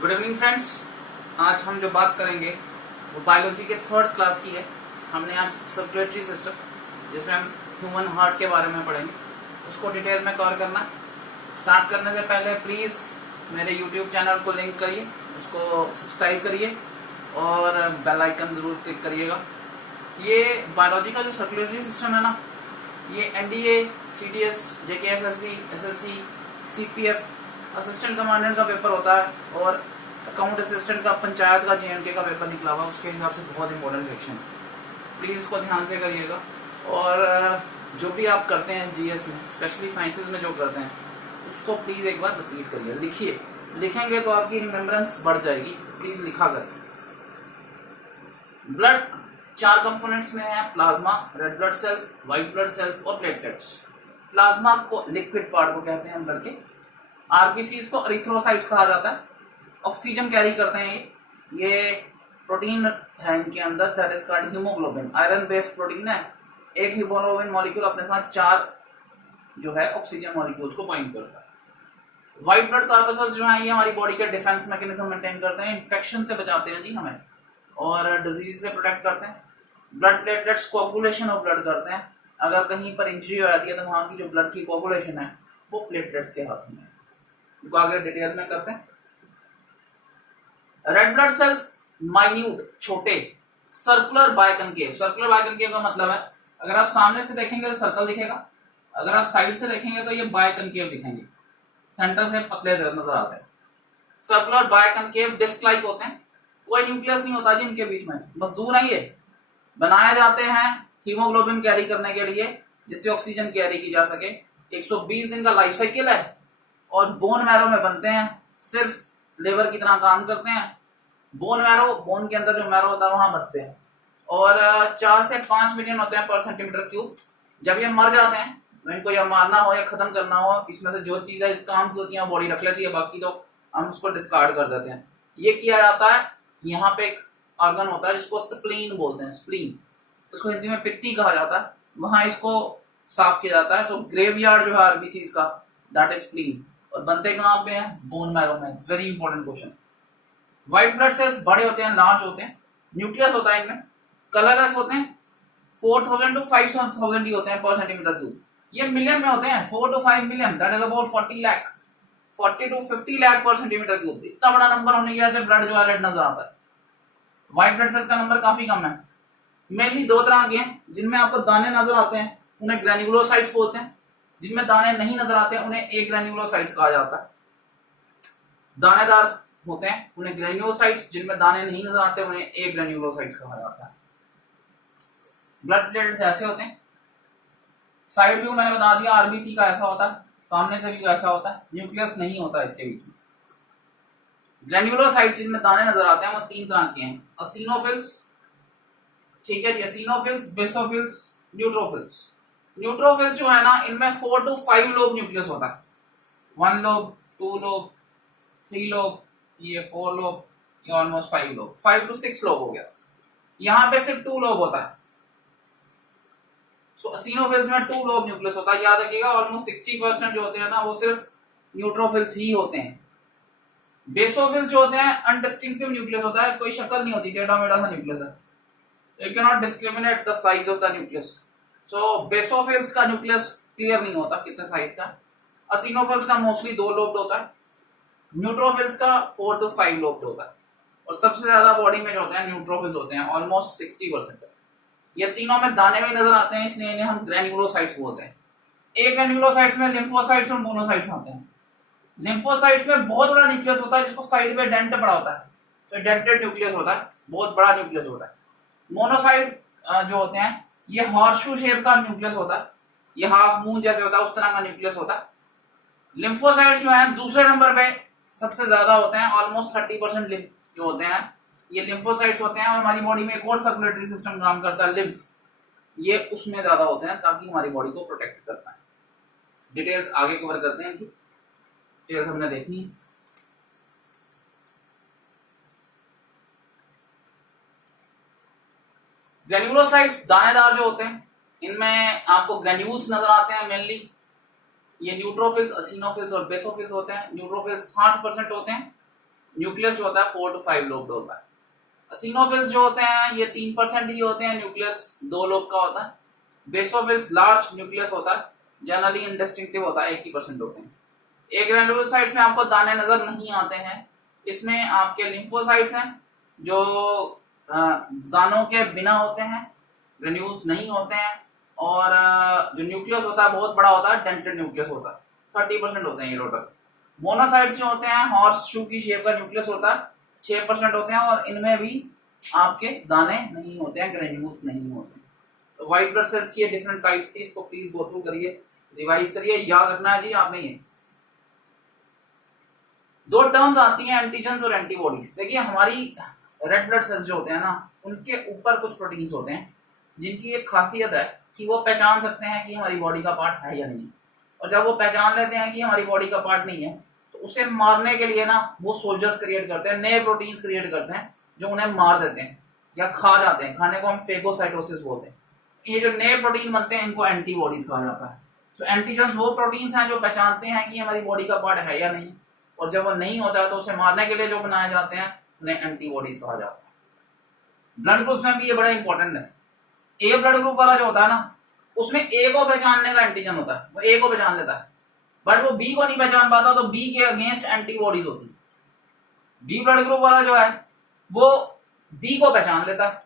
Good evening friends. आज हम जो बात करेंगे वो बायोलॉजी के थर्ड क्लास की है। हमने आज सर्कुलेटरी सिस्टम जिसमें हम ह्यूमन हार्ट के बारे में पढ़ेंगे उसको डिटेल में कवर करना। स्टार्ट करने से पहले प्लीज़ मेरे यूट्यूब चैनल को लिंक करिए, उसको सब्सक्राइब करिए और बेल आइकन ज़रूर क्लिक करिएगा। ये बायोलॉजी का जो सर्कुलेटरी सिस्टम है ना, ये NDA, CDS, JKSSB, SSC, CPF assistant commandant का पेपर होता है और अकाउंट असिस्टेंट का पंचायत का जेएनके का पेपर निकला हुआ, उसके हिसाब से बहुत इंपॉर्टेंट सेक्शन है। प्लीज़ इसको ध्यान से करिएगा। और जो भी आप करते हैं जीएस में, स्पेशली साइंसेज में जो करते हैं, उसको प्लीज़ एक बार रिपीट करिए, लिखिए। लिखेंगे तो आपकी रिमेम्बरेंस बढ़ जाएगी। प्लीज़ लिखा करिए। ब्लड 4 कंपोनेंट्स में है, plasma, red blood cells, white blood cells और प्लेटलेट्स। प्लाज्मा को लिक्विड पार्ट को कहते हैं ब्लड के। आरबीसीज को एरिथ्रोसाइट्स कहा जाता है। ऑक्सीजन कैरी करते हैं ये प्रोटीन है इनके अंदर, that is called haemoglobin. Iron based protein है। एक हीमोग्लोबिन मॉलिक्यूल अपने साथ 4 जो है ऑक्सीजन मॉलिक्यूल्स को बाइंड करता है। व्हाइट ब्लड कॉर्पसेल्स जो है ये हमारी बॉडी के डिफेंस मैकेनिज्म मेंटेन करते हैं, इन्फेक्शन से बचाते हैं जी हमें, और डिजीज से प्रोटेक्ट करते हैं। Blood platelets coagulation of blood करते हैं। अगर कहीं पर इंजरी हो जाती है तो वहां की जो ब्लड की कोगुलेशन है वो प्लेटलेट्स के हाथ में है। इनको आगे डिटेल में करते हैं। रेड ब्लड सेल्स माइन्यूट, छोटे, सर्कुलर बायकनकेव। सर्कुलर बायकनकेव का मतलब है अगर आप सामने से देखेंगे तो सर्कल दिखेगा, अगर आप साइड से देखेंगे तो ये बायकनकेव दिखेंगे, सेंटर से पतले नजर आते हैं। सर्कुलर बायकनकेव डिस्क लाइक होते हैं। कोई न्यूक्लियस नहीं होता जी इनके बीच में, बस दूर है ये। बनाए जाते हैं हीमोग्लोबिन कैरी करने के लिए, जिससे ऑक्सीजन कैरी की जा सके। 120 दिन का लाइफ साइकिल है और बोन मैरो में बनते हैं, सिर्फ लेबर की तरह काम करते हैं। बोन मैरो, बोन के अंदर जो मैरो होता है वहां बनते हैं और 4 से 5 मिलियन होते हैं पर सेंटीमीटर क्यूब। जब ये मर जाते हैं तो इनको या मारना हो या खत्म करना हो, इसमें से जो चीजें काम की होती है बॉडी रख लेती है, बाकी तो हम उसको डिस्कार्ड कर देते हैं। ये किया जाता है। यहाँ पे एक ऑर्गन होता है जिसको स्प्लीन बोलते हैं, स्प्लीन, उसको हिंदी में पित्ती कहा जाता है। वहां इसको साफ किया जाता है। तो ग्रेवयार्ड जो है आरबीसीज का, दैट इज स्प्लीन। और बनते कहां पे हैं? बोन मैरो में। Very important question. White blood cells बड़े होते हैं, लार्ज होते हैं, न्यूक्लियस होता है इनमें, कलरलेस होते हैं, 4000 to 5000 ही होते हैं पर सेंटीमीटर क्यूब। ये मिलियन में होते हैं, 4 to 5 million, that is about 40 lakh, 40 to 50 lakh पर सेंटीमीटर क्यूब। इतना बड़ा नंबर होने की वजह से ब्लड जो है रेड नजर आता है। व्हाइट ब्लड सेल्स का नंबर काफी कम है। मेनली 2 तरह के हैं, जिनमें आपको दाने नजर आते हैं उन्हें ग्रैन्युलोसाइट्स बोलते हैं, जिनमें दाने नहीं नजर आते हैं उन्हें एग्रैन्युलोसाइट्स कहा जाता है। दानेदार होते हैं उन्हें ग्रैन्युलोसाइट्स, जिनमें दाने नहीं नजर आते उन्हें एग्रैन्युलोसाइट्स कहा जाता है। ब्लड प्लेटलेट्स ऐसे होते हैं। साइड व्यू मैंने बता दिया, आरबीसी का ऐसा होता है, सामने से भी ऐसा होता है, न्यूक्लियस नहीं होता इसके बीच में। ग्रैन्युलोसाइट्स जिनमें दाने नजर आते हैं वो 3 तरह के हैं। एसिनोफिल्स, ठीक है, एसिनोफिल्स, बेसोफिल्स, न्यूट्रोफिल्स। न्यूट्रोफिल्स जो है ना, इनमें 4 to 5 लोब न्यूक्लियस होता है। 1 लोब, 2 लोब, 3 लोब, ये 4 लोब, ये ऑलमोस्ट 5 लोब, 5 to 6 लोब हो गया। यहाँ पे सिर्फ 2 लोब होता है। सो एसिनोफिल्स में 2 लोब न्यूक्लियस होता है। याद रखिएगा, ऑलमोस्ट 60% जो होते हैं ना वो सिर्फ न्यूट्रोफिल्स ही होते हैं। बेसोफिल्स जो होते हैं अनडिस्टिंक्टिव न्यूक्लियस होता है, कोई शक्ल नहीं होती, टेढ़ा मेढ़ा सा न्यूक्लियस है। You cannot discriminate the size of the nucleus. So basophils का न्यूक्लियस क्लियर नहीं होता कितने साइज का। एसिनोफिल्स का मोस्टली 2 लोब्ड होता है। न्यूट्रोफिल्स का 4 to 5 लोब्ड होता है। और सबसे ज्यादा बॉडी में जो होते हैं न्यूट्रोफिल्स होते हैं, ऑलमोस्ट 60%। ये तीनों में दाने भी नजर आते हैं, इसलिए इन्हें हम ग्रैन्युलोसाइट्स बोलते हैं। एक ग्रैन्युलोसाइट्स में लिम्फोसाइट्स और मोनोसाइट्स आते हैं। लिम्फोसाइट्स में बहुत बड़ा न्यूक्लियस होता है जिसको साइड में डेंट पड़ा होता है, तो डेंटेड न्यूक्लियस होता है, बहुत बड़ा न्यूक्लियस होता है। मोनोसाइट जो होते हैं ये हॉर्सशू शेप का न्यूक्लियस होता है, ये हाफ मून जैसे होता है उस तरह का न्यूक्लियस होता है। लिम्फोसाइट्स जो है दूसरे नंबर पे सबसे ज्यादा होते हैं, ऑलमोस्ट 30% जो होते हैं ये लिम्फोसाइट्स होते हैं। और हमारी बॉडी में एक और सर्कुलेटरी सिस्टम काम करता है, लिम्फ, ये उसमें ज्यादा होते हैं ताकि हमारी बॉडी को प्रोटेक्ट कर पाए। डिटेल्स आगे कवर करते हैं, डिटेल्स हमने देखनी है। ग्रैन्युलोसाइट्स दानेदार जो होते हैं, इनमें आपको ग्रैन्यूल्स नजर आते हैं मेनली। ये न्यूट्रोफिल्स, एसिनोफिल्स और बेसोफिल्स होते हैं। न्यूट्रोफिल्स 60% होते हैं न्यूक्लियस जो होता है 4 to 5 लोब्ड होता है। एसिनोफिल्स जो होते हैं ये 3% ही होते हैं, न्यूक्लियस 2 लोब का होता है। बेसोफिल्स लार्ज न्यूक्लियस होता है, जनरली इंडिस्टिंक्टिव होता है, 1% होते हैं। ए ग्रैन्युलोसाइट्स में आपको दाने नजर नहीं आते हैं, इसमें आपके लिम्फोसाइट्स हैं जो दानों के बिना होते हैं, ग्रेन्यूल्स नहीं होते हैं। और जो न्यूक्लियस होता है बहुत बड़ा होता है, डेंटेड न्यूक्लियस होता है, 30% होते हैं ये टोटल। मोनोसाइट्स जो होते हैं हॉर्स शू की शेप का न्यूक्लियस होता है, 6% होते हैं, और इनमें भी आपके दाने नहीं होते हैं, ग्रेन्यूल्स नहीं होते हैं। तो व्हाइट ब्लड सेल्स की ये डिफरेंट टाइप्स थी, इसको प्लीज गो थ्रू करिए, रिवाइज करिए, याद रखना है जी आपने। ये दो टर्म्स आती हैं, एंटीजन्स और एंटीबॉडीज। देखिए हमारी रेड ब्लड सेल्स जो होते हैं ना, उनके ऊपर कुछ प्रोटीन्स होते हैं जिनकी एक खासियत है कि वो पहचान सकते हैं कि हमारी बॉडी का पार्ट है या नहीं। और जब वो पहचान लेते हैं कि हमारी बॉडी का पार्ट नहीं है, तो उसे मारने के लिए ना वो सोल्जर्स क्रिएट करते हैं, नए प्रोटीन्स क्रिएट करते हैं जो उन्हें मार देते हैं या खा जाते हैं। खाने को हम फेगोसाइटोसिस बोलते हैं। ये जो नए प्रोटीन बनते हैं इनको एंटीबॉडीज कहा जाता है। सो एंटीजन्स वो प्रोटीन्स हैं जो पहचानते हैं कि हमारी बॉडी का पार्ट है या नहीं, और जब वो नहीं होता है तो उसे मारने के लिए जो बनाए जाते हैं उन्हें एंटीबॉडीज कहा जाता है। ब्लड ग्रुप्स में भी ये बड़ा इंपॉर्टेंट है। ए ब्लड ग्रुप वाला जो होता है ना, उसमें ए को पहचानने का एंटीजन होता है, वो ए को पहचान लेता है, बट वो बी को नहीं पहचान पाता, तो बी के अगेंस्ट एंटीबॉडीज होती है। बी ब्लड ग्रुप वाला जो है वो बी को पहचान लेता है,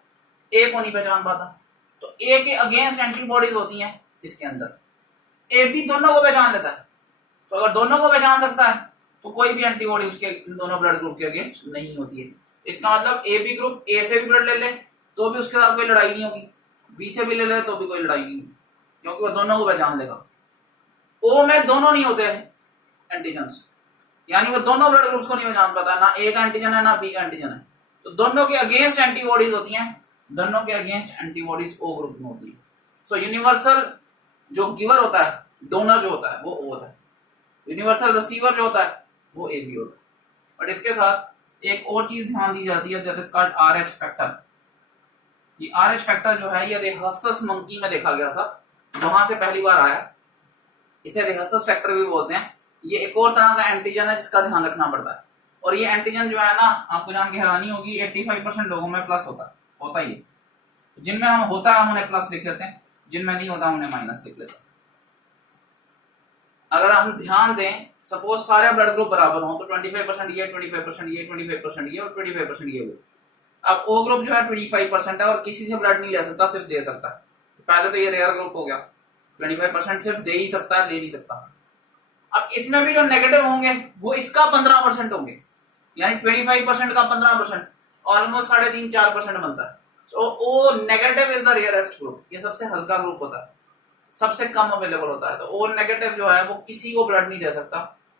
ए को नहीं पहचान पाता, तो ए के अगेंस्ट एंटीबॉडीज होती हैं इसके अंदर। ए बी दोनों को पहचान लेता है, तो अगर दोनों को पहचान सकता है तो कोई भी एंटीबॉडी उसके दोनों ब्लड ग्रुप के अगेंस्ट नहीं होती है। इसका मतलब ए बी ग्रुप ए से भी ब्लड ले ले तो भी उसके साथ कोई लड़ाई नहीं होगी, बी से भी ले ले तो भी कोई लड़ाई नहीं होगी, क्योंकि वो दोनों को पहचान लेगा। ओ में दोनों नहीं होते हैं एंटीजन्स, यानी वो दोनों ब्लड ग्रुप्स को नहीं पहचान पाता, ना ए का एंटीजन है ना बी का एंटीजन है, तो दोनों के अगेंस्ट एंटीबॉडीज होती हैं, दोनों के अगेंस्ट एंटीबॉडीज ओ ग्रुप में होती है। सो यूनिवर्सल जो गिवर होता है, डोनर जो होता है वो ओ होता है, यूनिवर्सल रिसीवर जो होता है वो ए बी होता है। बट इसके साथ एक और चीज ध्यान दी जाती है, that is called RH factor. ये आरएच फैक्टर जो है ये रेहसस मंकी में देखा गया था, वहां से पहली बार आया। इसे रेहसस फैक्टर भी बोलते हैं। ये एक और तरह का एंटीजन है जिसका ध्यान रखना पड़ता है, और ये एंटीजन जो है ना, आपको जान के हैरानी होगी, 85% लोगों में प्लस होता ही है। जिनमें हम होता है हम उन्हें प्लस लिख लेते हैं, जिनमें नहीं होता उन्हें माइनस लिख लेते हैं। अगर हम ध्यान दें, सपोज सारे ब्लड ग्रुप बराबर हो तो 25% ये, 25% ये, 25% ये और 25% ये हुए। अब ओ ग्रुप जो है 25% है और किसी से ब्लड नहीं ले सकता, सिर्फ दे सकता है। पहले तो ये रेयर ग्रुप हो गया, 25% सिर्फ दे ही सकता है, ले नहीं सकता। अब इसमें भी जो नेगेटिव होंगे वो इसका 15% होंगे, यानी 25% का 15%, ऑलमोस्ट 3.5-4% बनता है। So O negative is the rarest group, ये सबसे हल्का ग्रुप होता है, सबसे कम अवेलेबल होता है। तो ओ नेगेटिव जो है वो किसी को ब्लड नहीं दे सकता,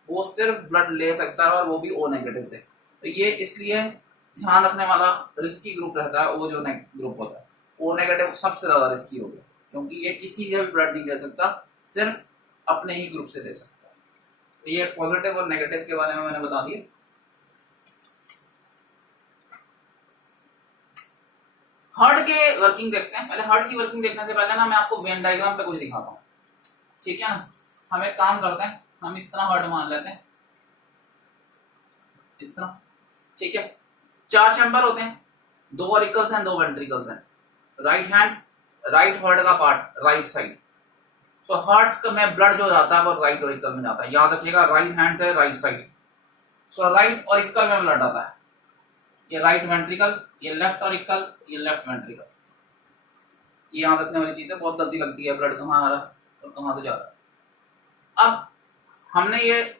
वो सिर्फ ब्लड ले सकता है, और वो भी ओ नेगेटिव से। तो ये इसलिए ध्यान रखने वाला रिस्की ग्रुप रहता है ओ जो ग्रुप होता है। ओ नेगेटिव सबसे ज्यादा रिस्की हो गया, क्योंकि ये किसी से भी ब्लड नहीं दे सकता, सिर्फ अपने ही ग्रुप से दे सकता है। तो ये पॉजिटिव और नेगेटिव के बारे में मैंने बता दिया। हार्ट के वर्किंग देखते हैं। पहले हार्ट की वर्किंग देखने से पहले ना मैं आपको वेन डायग्राम पे कुछ दिखाता हूँ, ठीक है ना। हम एक काम करते हैं, हम इस तरह हार्ट मान लेते हैं, इस तरह, ठीक है। 4 चैम्बर होते हैं, 2 ऑरिकल्स हैं, 2 वेंट्रिकल्स हैं। राइट हैंड, राइट हार्ट का part, right side. So heart में ब्लड जो जाता है वो राइट ऑरिकल में जाता है, याद रखिएगा, राइट हैंड से राइट साइड। सो राइट ऑरिकल में ब्लड आता है, ये राइट वेंट्रिकल, ये लेफ्ट ऑरिकल, ये लेफ्ट वेंट्रिकल। ये याद रखने वाली चीज है, बहुत गलती लगती है, ब्लड कहाँ आ रहा है और कहाँ से जा रहा है। अब हमने ये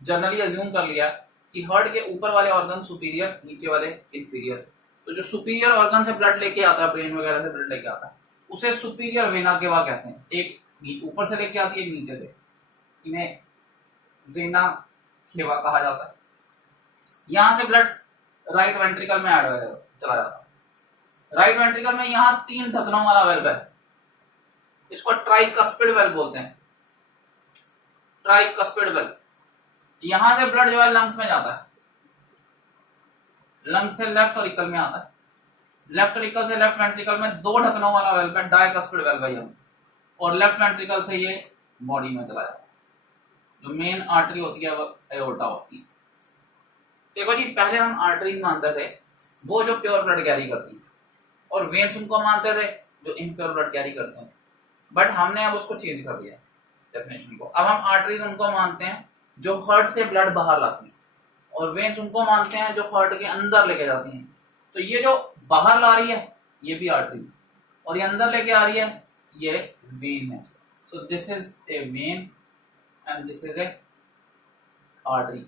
जनरली अज्यूम कर लिया कि हार्ट के ऊपर वाले ऑर्गन सुपीरियर, नीचे वाले इंफीरियर। तो जो सुपीरियर ऑर्गन से ब्लड लेके आता है, ब्रेन वगैरह से ब्लड लेके आता है, उसे सुपीरियर वेना केवा कहते हैं। एक ऊपर से लेके आती है, एक नीचे से, इन्हें वेना केवा कहा जाता है। यहां से ब्लड राइट वेंट्रिकल में ऐड चला जाता है। राइट वेंट्रिकल में यहाँ 3 ढक्कनों वाला वेल्व है, इसको ट्राइकस्पिड वेल्व बोलते हैं, ट्राइकस्पिड वेल्व। यहां से ब्लड जो है लंग्स में जाता है, लंग्स से लेफ्ट ऑरिकल में आता है, लेफ्ट ऑरिकल से लेफ्ट वेंट्रिकल में 2 ढक्कनों वाला वेल्व है, डायकस्पिड वेल्व है, और लेफ्ट वेंट्रिकल से ये बॉडी में चला जाता है। जो मेन आर्टरी होती है वो एओर्टा होती है। देखो जी, पहले हम आर्टरीज मानते थे वो जो प्योर ब्लड कैरी करती है, और वेन्स उनको मानते थे जो इम्प्योर ब्लड कैरी करते हैं, बट हमने अब उसको चेंज कर दिया डेफिनेशन को। अब हम आर्टरीज उनको मानते हैं जो हार्ट से ब्लड बाहर लाती हैं, और वेन्स उनको मानते हैं जो हार्ट के अंदर लेके जाती हैं। तो ये जो बाहर ला रही है ये भी आर्टरी, और ये अंदर लेके आ रही है ये वेन है। So this is a when and this is a artery.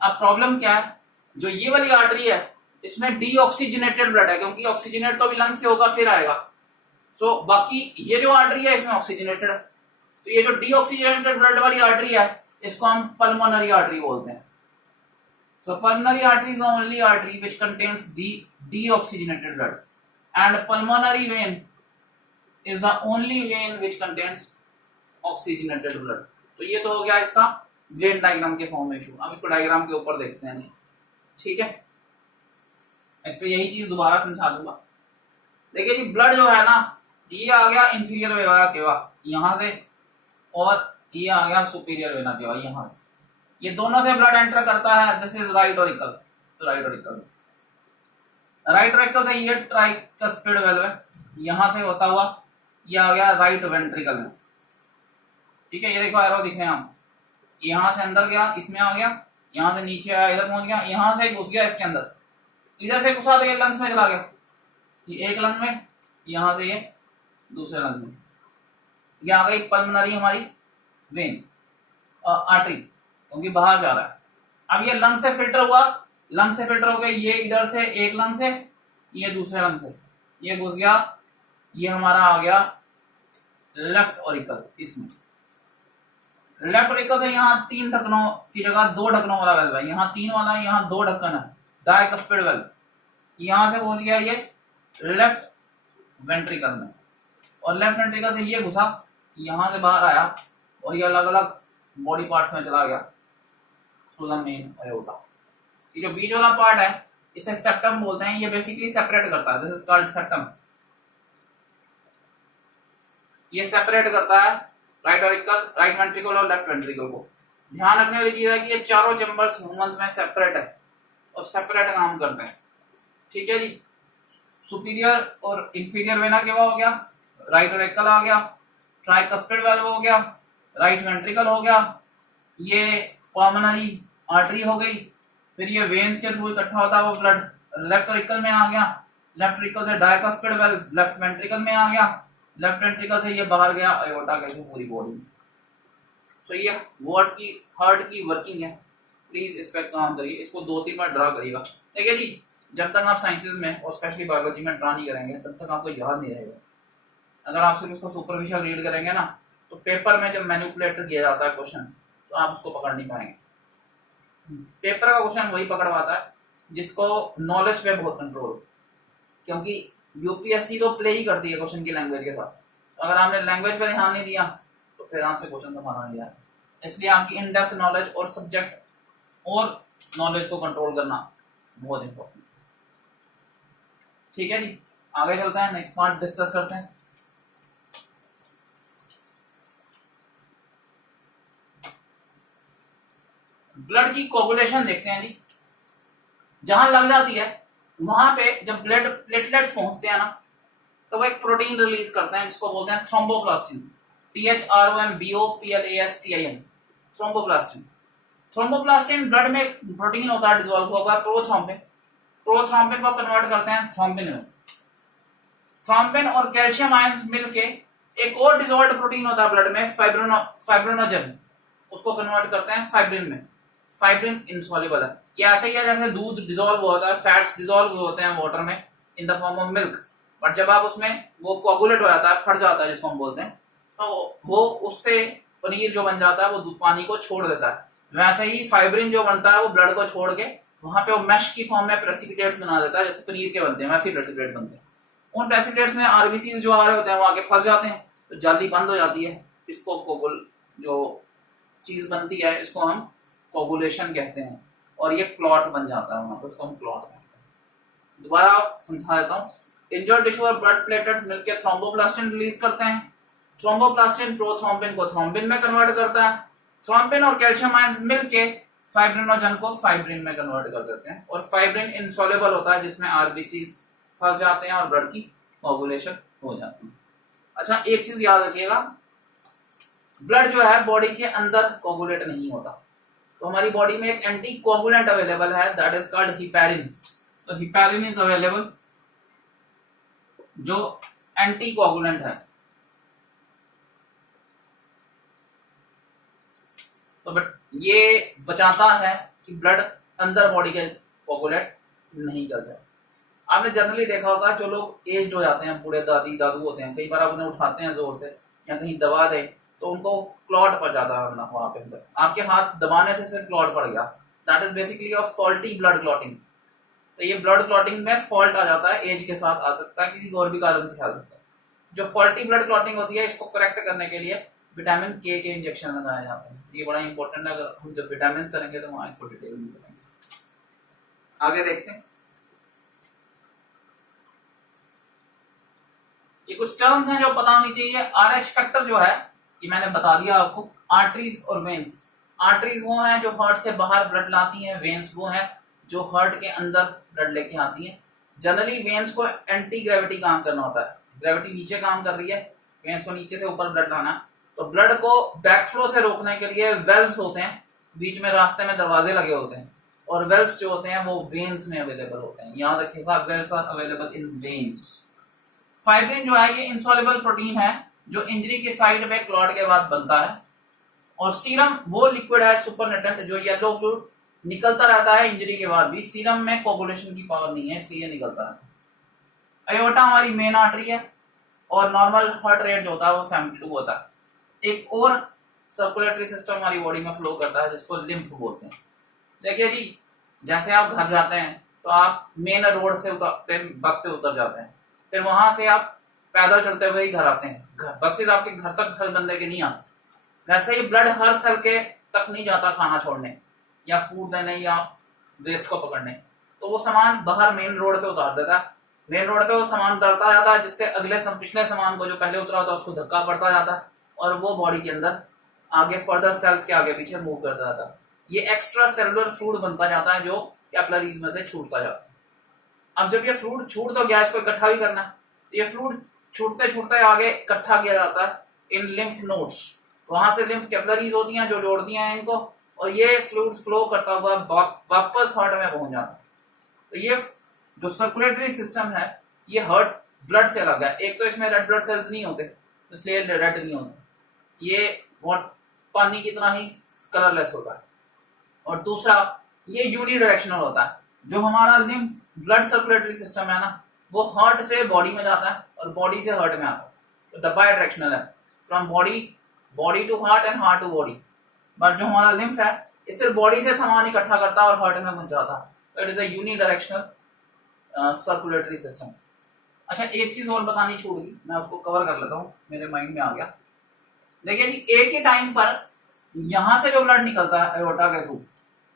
अब प्रॉब्लम क्या है, जो ये वाली आर्टरी है इसमें डीऑक्सीजनेटेड ब्लड है, क्योंकि ऑक्सीजनेट तो अभी लंग से होगा फिर आएगा। सो बाकी ये जो आर्टरी है इसमें ऑक्सीजनेटेड है, तो ये जो डीऑक्सीजनेटेड ब्लड वाली आर्टरी है इसको हम पल्मोनरी आर्टरी बोलते हैं। So pulmonary artery is the only artery which contains deoxygenated blood, and pulmonary vein is the only vein which contains oxygenated blood। तो ये तो हो गया इसका वेन डायग्राम के फॉर्मेशन। अब इसको डायग्राम के ऊपर देखते हैं, ठीक है। इस पे यही चीज दोबारा समझा दूंगा। देखिए जी, ब्लड जो है ना, ये आ गया इंफीरियर वेना केवा यहां से, और ये आ गया सुपीरियर वेना केवा यहां से। ये दोनों से ब्लड एंटर करता है, this is right auricle. Right auricle से ये ट्राइकस्पिड वेल्व है, यहां से होता हुआ ये आ गया राइट वेंट्रिकल में, ठीक है। ये देखो एरो दिखे हम, यहां से अंदर गया इसमें आ गया, यहां से नीचे आया इधर पहुंच गया, यहां से घुस गया इसके अंदर, इधर से घुसा तो ये लंग्स में चला गया, ये एक लंग में, यहां से ये दूसरे लंग में। ये आ गई पल्मोनरी हमारी वेन आर्टरी, क्योंकि बाहर जा रहा है। अब ये लंग से फिल्टर हुआ, लंग से फिल्टर हो गया, ये इधर से एक लंग से, ये दूसरे लंग से, ये घुस गया, ये हमारा आ गया लेफ्ट ऑरिकल। इसमें लेफ्ट ऑरिकल से यहाँ 3 ढक्कनों की जगह 2 ढक्कनों वाला वेल्व है, यहाँ 3 वाला है, यहाँ 2 ढक्कन है, डायकस्पिड वेल्व। यहां से पहुंच गया ये लेफ्ट वेंट्रिकल में, और लेफ्ट वेंट्रिकल से ये घुसा, यहां से बाहर आया, और ये अलग अलग बॉडी पार्ट्स में चला गया थ्रू द मेन अयोटा। ये जो बीच वाला पार्ट है इसे सेप्टम बोलते हैं, ये बेसिकली सेपरेट करता है, दिस इज कॉल्ड सेप्टम। ये सेपरेट करता है राइट ऑरिकल, राइट वेंट्रिकल और लेफ्ट वेंट्रिकल को। ध्यान रखने वाली चीज है कि ये चारों चैम्बर्स ह्यूमंस में सेपरेट है और सेपरेट काम करते हैं, ठीक है जी। सुपीरियर और इंफीरियर वेना केवा हो गया, राइट ऑरिकल आ गया, ट्राइकस्पिड वेल्व हो गया, राइट वेंट्रिकल हो गया, ये पल्मोनरी आर्टरी हो गई, फिर ये वेन्स के थ्रू इकट्ठा होता है वो ब्लड लेफ्ट ऑरिकल में आ गया, लेफ्ट ऑरिकल से डायकस्पिड वेल्व लेफ्ट वेंट्रिकल में आ गया, लेफ्ट वेंट्रिकल से ये बाहर गया अयोटा के थ्रू पूरी बॉडी में। सो ये हार्ट की वर्किंग है, प्लीज इस पर काम करिए, इसको 2-3 बार ड्रा करिएगा। देखिए जी, जब तक आप साइंसेज में और स्पेशली बायोलॉजी में ड्रा नहीं करेंगे तब तक आपको याद नहीं रहेगा। अगर आप सिर्फ इसको सुपरफिशियल रीड करेंगे ना, तो पेपर में जब मैनिपुलेट किया जाता है क्वेश्चन, तो आप उसको पकड़ नहीं पाएंगे। पेपर का क्वेश्चन वही पकड़ पाता है जिसको नॉलेज पे बहुत कंट्रोल, क्योंकि यूपीएससी तो प्ले ही करती है क्वेश्चन की लैंग्वेज के साथ। तो अगर आपने लैंग्वेज पे ध्यान नहीं दिया तो फिर आपसे क्वेश्चन संभाला नहीं जाए। इसलिए आपकी इन डेप्थ नॉलेज और सब्जेक्ट और नॉलेज को कंट्रोल करना बहुत इंपॉर्टेंट, ठीक है जी। आगे चलते हैं, नेक्स्ट पार्ट डिस्कस करते हैं। ब्लड की कोगुलेशन देखते हैं जी। जहां लग जाती है वहां पे जब ब्लड प्लेटलेट्स पहुंचते हैं ना, तो वो एक प्रोटीन रिलीज करते हैं जिसको बोलते हैं thromboplastin, THROMBOPLASTIN, thromboplastin. Thromboplastin blood में प्रोटीन होता है डिसॉल्व हुआ है प्रोथ्रोम्बिन, प्रोथ्रोम्बिन को कन्वर्ट करते हैं थ्रोम्बिन में। थ्रोम्बिन और कैल्शियम आयंस मिलके एक और डिसॉल्व्ड प्रोटीन होता है ब्लड में फाइब्रिनोजन, उसको कन्वर्ट करते हैं फाइब्रिन में। फाइब्रिन इनसॉल्युबल है, ये ऐसे ही है जैसे दूध डिसॉल्व होता है, फैट्स डिसॉल्व होते हैं वाटर में in the form of milk, but जब आप उसमें वो कोगुलेट हो जाता है, फट जाता है जिसको हम बोलते हैं, तो वो उससे पनीर जो बन जाता है वो पानी को छोड़ देता है। वैसे ही फाइब्रिन जो बनता है वो ब्लड को छोड़ के वहां पे वो मैश की फॉर्म में प्रेसिपिटेट्स बना देता है, जैसे पनीर के बनते हैं वैसे प्रेसिपिटेट बनते हैं। उन प्रेसिपिटेट्स में आरबीसीज जो आ रहे होते हैं वो आगे फंस जाते हैं, तो जाली बंद हो जाती है। इसको कोगुल जो चीज बनती है इसको हम कोगुलेशन कहते हैं, और ये क्लॉट बन जाता है वहां पर, उसको हम क्लॉट कहते हैं। दोबारा समझा देता हूँ। इंजर्ड टिश्यू और ब्लड प्लेटलेट्स मिलकर थ्रोम्बोप्लास्टिन रिलीज करते हैं। थ्रोम्बोप्लास्टिन प्रोथ्रोम्बिन को थ्रोम्बिन में कन्वर्ट करता है। थ्रोम्बिन और कैल्शियम आयंस मिलके फाइब्रिनोजन को फाइब्रिन में कन्वर्ट कर देते हैं, और फाइब्रिन इंसॉल्युबल होता है जिसमें आरबीसीज फंस जाते हैं और ब्लड की कोगुलेशन हो जाती है। अच्छा, एक चीज याद रखिएगा, ब्लड जो है बॉडी के अंदर कोगुलेट नहीं होता, तो हमारी बॉडी में एक एंटी कोगुलेंट अवेलेबल है, दैट इज कॉल्ड हिपैरिन। तो हिपैरिन इज अवेलेबल जो एंटी कोगुलेंट है। तो बट ये बचाता है कि ब्लड अंदर बॉडी के कोगुलेट नहीं कर जाए। आपने जनरली देखा होगा जो लोग एज्ड हो जाते हैं, बूढ़े दादी दादू होते हैं, कई बार आप उन्हें उठाते हैं जोर से या कहीं दबा दें तो उनको क्लॉट पड़ जाता है वहां पे अंदर। आपके हाथ दबाने से सिर्फ क्लॉट पड़ गया, that is basically a faulty blood clotting. तो ये ब्लड क्लॉटिंग में फॉल्ट आ जाता है, एज के साथ आ सकता है, किसी और भी कारण से आ सकता है। जो फॉल्टी ब्लड क्लॉटिंग होती है इसको करेक्ट करने के लिए विटामिन के इंजेक्शन लगाए जाते हैं। ये बड़ा इंपॉर्टेंट है, अगर हम जब विटामिन करेंगे तो वहां इसको डिटेल में बताएंगे। आगे देखते हैं, ये कुछ टर्म्स हैं जो पता होनी चाहिए। आरएच फैक्टर जो है ये मैंने बता दिया आपको। आर्टरीज और वेन्स, आर्टरीज वो हैं जो हार्ट से बाहर ब्लड लाती हैं, वेन्स वो हैं जो हार्ट के अंदर ब्लड लेके आती हैं। जनरली वेन्स को एंटी ग्रेविटी काम करना होता है, ग्रेविटी नीचे काम कर रही है, वेन्स को नीचे से ऊपर ब्लड लाना। तो ब्लड को बैकफ्लो से रोकने के लिए वेल्व्स होते हैं, बीच में रास्ते में दरवाजे लगे होते हैं, और वेल्व्स जो होते हैं वो वेन्स में अवेलेबल होते हैं। याद रखिएगा, valves are available in veins. Fibrin जो है ये इंसॉल्युबल प्रोटीन है जो इंजरी के साइड में क्लॉट के बाद बनता है। और सीरम वो लिक्विड है सुपरनेटेंट जो येलो फ्लूइड निकलता रहता है इंजरी के बाद भी। सीरम में कोगुलेशन की पावर नहीं है इसलिए निकलता रहता है। अयोर्टा हमारी मेन आर्टरी है और नॉर्मल हार्ट रेट जो होता है वो 72 होता है। एक और सर्कुलेटरी सिस्टम हमारी बॉडी में फ्लो करता है जिसको लिम्फ बोलते हैं। देखिए जी, जैसे आप घर जाते हैं तो आप मेन रोड से उतर, बस से उतर जाते हैं, फिर वहां से आप पैदल चलते हुए ही घर आते हैं। बसेज आपके घर तक हर बंदे के नहीं आते, वैसे ही ब्लड हर सेल के तक नहीं जाता खाना छोड़ने या फूड देने या वेस्ट को पकड़ने। तो वो सामान बाहर मेन रोड पे उतार देता है। मेन रोड पे वो सामान उतरता जाता है जिससे अगले पिछले सामान को जो पहले उतरा होता है उसको धक्का पड़ता जाता है और वो बॉडी के अंदर आगे फर्दर सेल्स के आगे पीछे मूव करता जाता है। ये एक्स्ट्रा सेलुलर फ्लूइड बनता जाता है जो कैपिलरीज में से छूटता जाता है। अब जब ये फ्लूइड छूट तो गया, इसको इकट्ठा भी करना है, तो ये फ्लूइड छूटते छूटते आगे इकट्ठा किया जाता है इन लिम्फ नोड्स। वहां से लिम्फ कैपिलरीज होती हैं जो जोड़ती हैं इनको, और ये फ्लूइड फ्लो करता हुआ वापस हार्ट में पहुंच जाता है। तो ये जो सर्कुलेटरी सिस्टम है ये हार्ट ब्लड से अलग है। एक तो इसमें रेड ब्लड सेल्स नहीं होते इसलिए रेड नहीं होता, ये बहुत पानी की तरह ही कलरलेस होता है। और दूसरा ये यूनिडायरेक्शनल होता है। जो हमारा लिम्फ ब्लड सर्कुलेटरी सिस्टम है ना वो हार्ट से बॉडी में जाता है और बॉडी से हार्ट में आता है, तो डब्बा डायरेक्शनल है, from body to heart and heart to body. But जो हमारा लिम्फ है इस सिर्फ बॉडी से सामान इकट्ठा करता है और हार्ट में पहुंचाता है, तो it is a unidirectional circulatory system. अच्छा, एक चीज और बतानी छूट गई, मैं उसको कवर कर लेता हूँ, मेरे माइंड में आ गया। देखिए जी, एक ही टाइम पर यहां से जो ब्लड निकलता है एओर्टा के थ्रू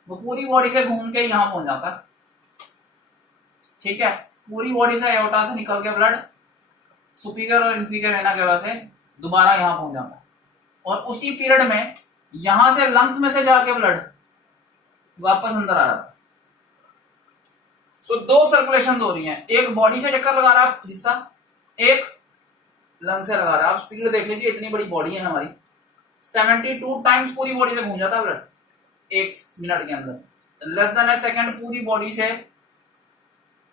वो पूरी बॉडी से घूम के यहाँ पहुंच जाता है। ठीक है, पूरी बॉडी से एओर्टा से निकल के ब्लड सुपीरियर और इंफीरियर वेना की वजह से दोबारा यहाँ पहुंच जाता है, और उसी पीरियड में यहां से लंग्स में से जाके ब्लड वापस अंदर आ जाता है। सो दो सर्कुलेशन हो रही हैं, एक बॉडी से चक्कर लगा रहा है हिस्सा, एक लंग से लगा रहा है। आप स्पीड देख लीजिए, इतनी बड़ी बॉडी है हमारी, 72 टाइम्स पूरी बॉडी से घूम जाता है ब्लड एक मिनट के अंदर। लेस देन अ सेकंड पूरी बॉडी से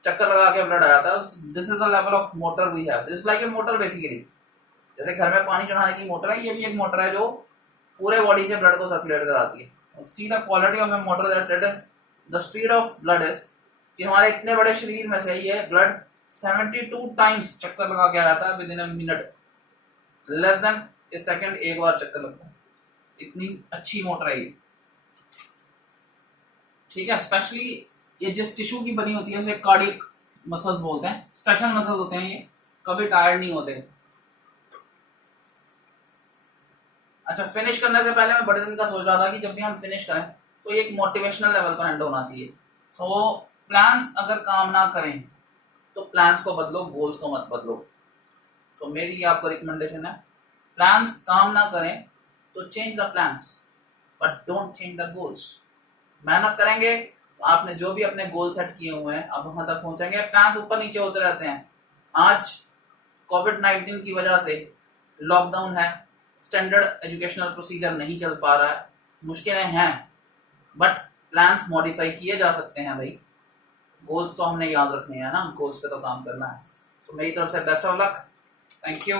चक्कर लगा के ब्लड आ जाता है। This is the level of motor we have, this like a motor basically. जैसे घर में पानी चढ़ाने की मोटर है, ये भी एक मोटर है जो पूरे बॉडी से ब्लड को सर्कुलेट कराती है। See the quality of A motor that the speed of blood is, कि हमारे इतने बड़े शरीर में से ये ब्लड 72 टाइम्स चक्कर लगा के आ जाता है with in a minute, less than A second एक बार चक्कर लगता है। इतनी अच्छी मोटर है ये। ठीक है, स्पेशली ये जिस टिश्यू की बनी होती है उसे कार्डियक मसल्स बोलते हैं, स्पेशल मसल्स होते हैं, ये कभी टायर्ड नहीं होते। अच्छा, फिनिश करने से पहले मैं बड़े दिन का सोच रहा था कि जब भी हम फिनिश करें तो ये एक मोटिवेशनल लेवल पर एंड होना चाहिए। सो प्लान्स अगर काम ना करें तो प्लान्स को बदलो, गोल्स को मत बदलो। सो मेरी आपको रिकमेंडेशन है, प्लान्स काम ना करें तो change the plans but don't change the goals. मेहनत करेंगे तो आपने जो भी अपने गोल सेट किए हुए हैं अब वहां तक पहुंचेंगे। प्लान्स ऊपर नीचे होते रहते हैं। आज कोविड-19 की वजह से लॉकडाउन है, स्टैंडर्ड एजुकेशनल प्रोसीजर नहीं चल पा रहा है, मुश्किलें हैं, बट प्लान्स मॉडिफाई किए जा सकते हैं भाई। गोल्स तो हमने याद रखने हैं ना, गोल्स पे तो काम करना है। तो मेरी तरफ से best of luck, thank you.